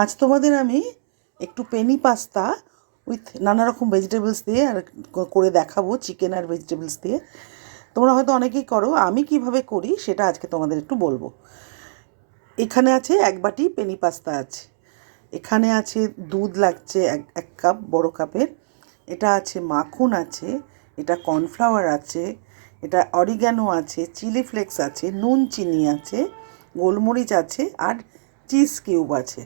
আজ তোমাদের আমি একটু পেনি পাস্তা উইথ নানা রকম ভেজিটেবলস দিয়ে আর করে দেখাবো, চিকেন আর ভেজিটেবলস দিয়ে। তোমরা হয়তো অনেকেই করো, আমি কিভাবে করি সেটা আজকে তোমাদের একটু বলবো। এখানে আছে 1 বাটি পেনি পাস্তা আছে, এখানে আছে দুধ লাগছে এক কাপ বড় কাপের, এটা আছে মাখন আছে, এটা কর্নফ্লাওয়ার আছে, এটা অরিগ্যানো আছে, চিলি ফ্লেক্স আছে, নুন চিনি আছে, গোলমরিচ আছে আর চিজ কিউব আছে।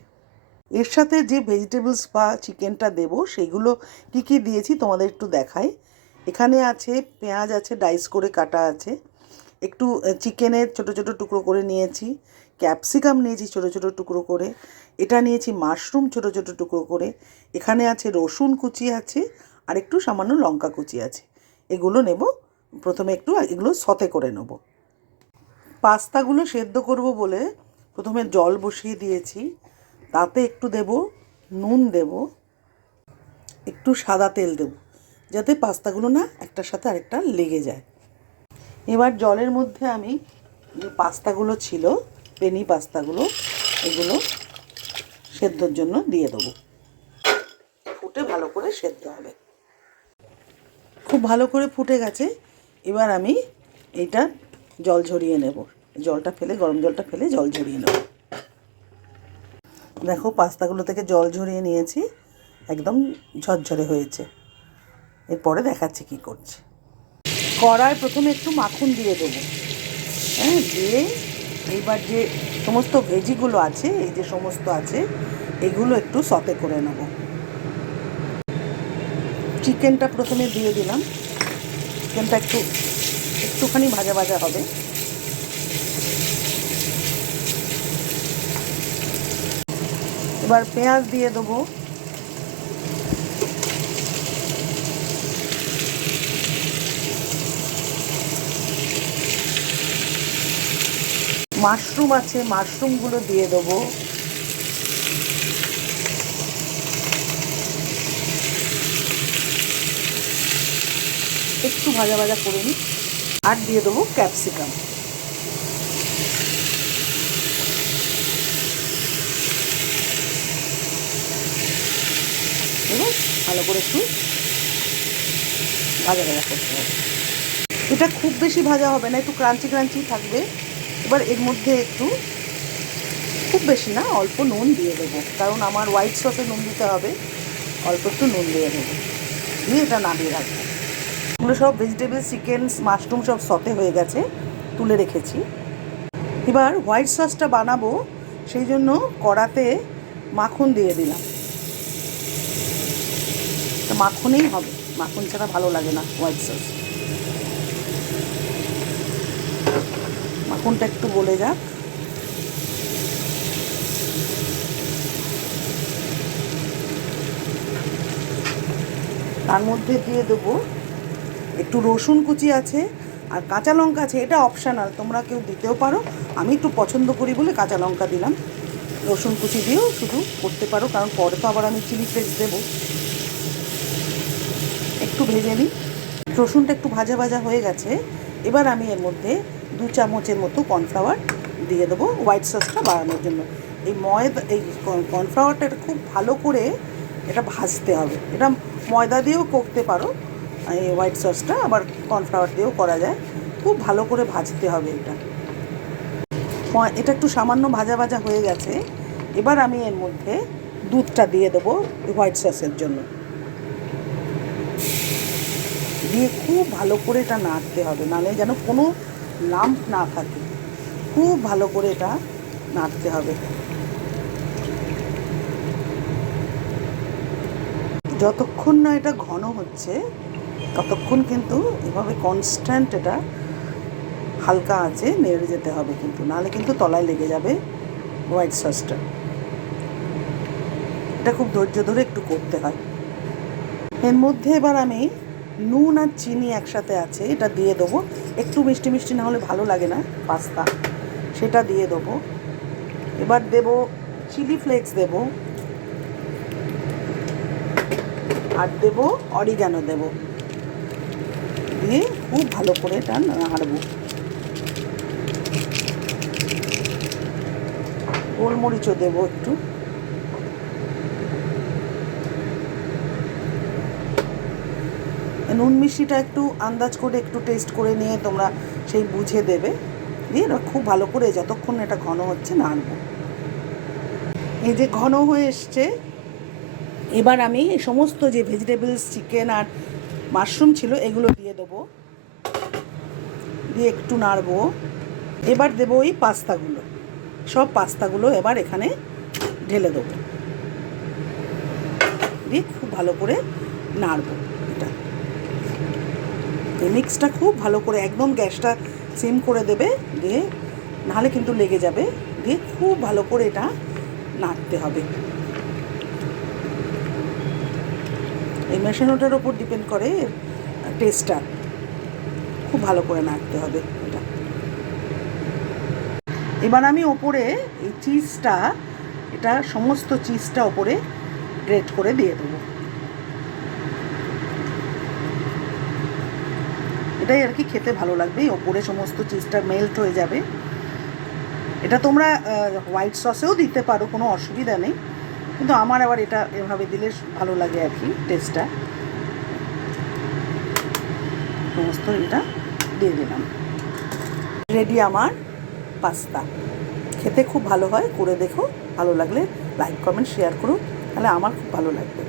এর সাথে যে ভেজিটেবলস বা চিকেনটা দেব সেগুলো কি কি দিয়েছি তোমাদের একটু দেখাই। এখানে আছে পেঁয়াজ আছে, ডাইস করে কাটা আছে, একটু চিকেনের ছোটো ছোটো টুকরো করে নিয়েছি, ক্যাপসিকাম নিয়েছি ছোটো ছোটো টুকরো করে, এটা নিয়েছি মাশরুম ছোটো ছোটো টুকরো করে, এখানে আছে রসুন কুচি আছে আর একটু সামান্য লঙ্কা কুচি আছে। এগুলো নেব, প্রথমে একটু এগুলো সতে করে নেব। পাস্তাগুলো সেদ্ধ করব বলে প্রথমে জল বসিয়ে দিয়েছি, তাতে একটু দেব নুন, দেব একটু সাদা তেল, দেব যাতে পাস্তাগুলো না একটার সাথে আরেকটা লেগে যায়। এবার জলের মধ্যে আমি যে পাস্তাগুলো ছিল, পেনি পাস্তাগুলো, এগুলো সেদ্ধর জন্য দিয়ে দেবো। ফুটে ভালো করে সেদ্ধ হবে। খুব ভালো করে ফুটে গেছে, এবার আমি এইটা জল ঝরিয়ে নেব। জলটা ফেলে, গরম জলটা ফেলে জল ঝরিয়ে নেব। দেখো পাস্তাগুলো থেকে জল ঝরিয়ে নিয়েছি, একদম ঝরঝরে হয়েছে। এরপরে দেখাচ্ছি কি করছি। কড়ায় প্রথমে একটু মাখন দিয়ে দেবো, হ্যাঁ, দিয়ে এইবার যে সমস্ত ভেজিগুলো আছে, এই যে সমস্ত আছে, এগুলো একটু সতে করে নেব। চিকেনটা প্রথমে দিয়ে দিলাম, চিকেনটা একটুখানি ভাজা ভাজা হবে। এবার পেঁয়াজ দিয়ে দেবো, মাশরুম আছে, মাশরুমগুলো দিয়ে দেবো, একটু ভাজা ভাজা করে নিই। আর দিয়ে দেবো ক্যাপসিকাম। এবার ভালো করে একটু ভাজা ভাজা করতে হবে। এটা খুব বেশি ভাজা হবে না, একটু ক্রাঞ্চি ক্রাঞ্চি থাকবে। এবার এর মধ্যে একটু, খুব বেশি না, অল্প নুন দিয়ে দেবো, কারণ আমার হোয়াইট সসে নুন দিতে হবে। অল্প একটু নুন দিয়ে দেবো, দিয়ে এটা নামিয়ে রাখবো। এগুলো সব ভেজিটেবল, চিকেন, মাশরুম সব সতে হয়ে গেছে, তুলে রেখেছি। এবার হোয়াইট সসটা বানাবো, সেই জন্য কড়াতে মাখন দিয়ে দিলাম। মাখনেই হবে, মাখন ছাড়া ভালো লাগে না হোয়াইট সস। মাখনটা একটু গলে যাক। তার মধ্যে দিয়ে দেবো একটু রসুন কুচি আছে আর কাঁচা লঙ্কা আছে, এটা অপশানাল, তোমরা কেউ দিতেও পারো। আমি একটু পছন্দ করি বলে কাঁচা লঙ্কা দিলাম। রসুন কুচি দিয়েও শুধু করতে পারো, কারণ পরে তো আবার আমি চিলি ফ্লেক্স দেবো। একটু ভেজে নিই। রসুনটা একটু ভাজা ভাজা হয়ে গেছে, এবার আমি এর মধ্যে 2 চামচের মতো কর্নফ্লাওয়ার দিয়ে দেবো হোয়াইট সসটা বাড়ানোর জন্য। এই কর্নফ্লাওয়ারটা খুব ভালো করে এটা ভাজতে হবে। এটা ময়দা দিয়েও করতে পারো এই হোয়াইট সসটা, আবার কর্নফ্লাওয়ার দিয়েও করা যায়। খুব ভালো করে ভাজতে হবে এটা। এটা একটু সামান্য ভাজা ভাজা হয়ে গেছে, এবার আমি এর মধ্যে দুধটা দিয়ে দেবো হোয়াইট সসের জন্য। দিয়ে খুব ভালো করে এটা নাড়তে হবে, নাহলে যেন কোনো লাম্প না থাকে। খুব ভালো করে এটা নাড়তে হবে। যতক্ষণ না এটা ঘন হচ্ছে ততক্ষণ কিন্তু এভাবে কনস্ট্যান্ট এটা হালকা আঁচে নেড়ে যেতে হবে, কিন্তু নাহলে কিন্তু তলায় লেগে যাবে হোয়াইট সসটা। এটা খুব ধৈর্য ধরে একটু করতে হয়। এর মধ্যে এবার আমি নুন আর চিনি একসাথে আছে, এটা দিয়ে দেবো। একটু মিষ্টি মিষ্টি না হলে ভালো লাগে না পাস্তা, সেটা দিয়ে দেবো। এবার দেবো চিলি ফ্লেক্স, দেবো আর দেবো অরিগ্যানো, দেবো। দিয়ে খুব ভালো করে এটা নাড়বো। গোলমরিচও দেবো একটু। নুন মিষ্টিটা একটু আন্দাজ করে একটু টেস্ট করে নিয়ে তোমরা সেই বুঝে দেবে, দিয়ে খুব ভালো করে যতক্ষণ এটা ঘন হচ্ছে নাড়বো। এই যে ঘন হয়ে এসছে, এবার আমি সমস্ত যে ভেজিটেবলস, চিকেন আর মাশরুম ছিল এগুলো দিয়ে দেবো, দিয়ে একটু নাড়বো। এবার দেবো ওই পাস্তাগুলো, সব পাস্তাগুলো এবার এখানে ঢেলে দেবো, দিয়ে খুব ভালো করে নাড়বো। এটা এই মিক্সটা খুব ভালো করে একদম গ্যাসটা সিম করে দেবে, দিয়ে নাহলে কিন্তু লেগে যাবে, দিয়ে খুব ভালো করে এটা নাড়তে হবে। এই মেশানোটার ওপর ডিপেন্ড করে টেস্টটা, খুব ভালো করে নাড়তে হবে এটা। এবার আমি ওপরে এই চিজটা, এটা সমস্ত চিজটা ওপরে গ্রেট করে দিয়ে দেবো। এটাই আর কি খেতে ভালো লাগবে, ওপরে সমস্ত চিজটা মেল্ট হয়ে যাবে। এটা তোমরা হোয়াইট সসেও দিতে পারো, কোনো অসুবিধা নেই, কিন্তু আমার আবার এটা এভাবে দিলে ভালো লাগে আর কি টেস্টটা। সমস্ত এটা দিয়ে দিলাম, রেডি আমার পাস্তা। খেতে খুব ভালো হয়, করে দেখো, ভালো লাগলে লাইক কমেন্ট শেয়ার করো, তাহলে আমার খুব ভালো লাগবে।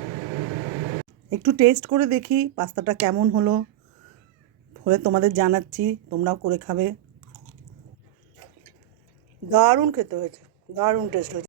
একটু টেস্ট করে দেখি পাস্তাটা কেমন হলো, হলে তোমাদের জানাচ্ছি, তোমরাও করে খাবে। দারুণ খেতে হয়েছে, দারুণ টেস্ট হয়েছে।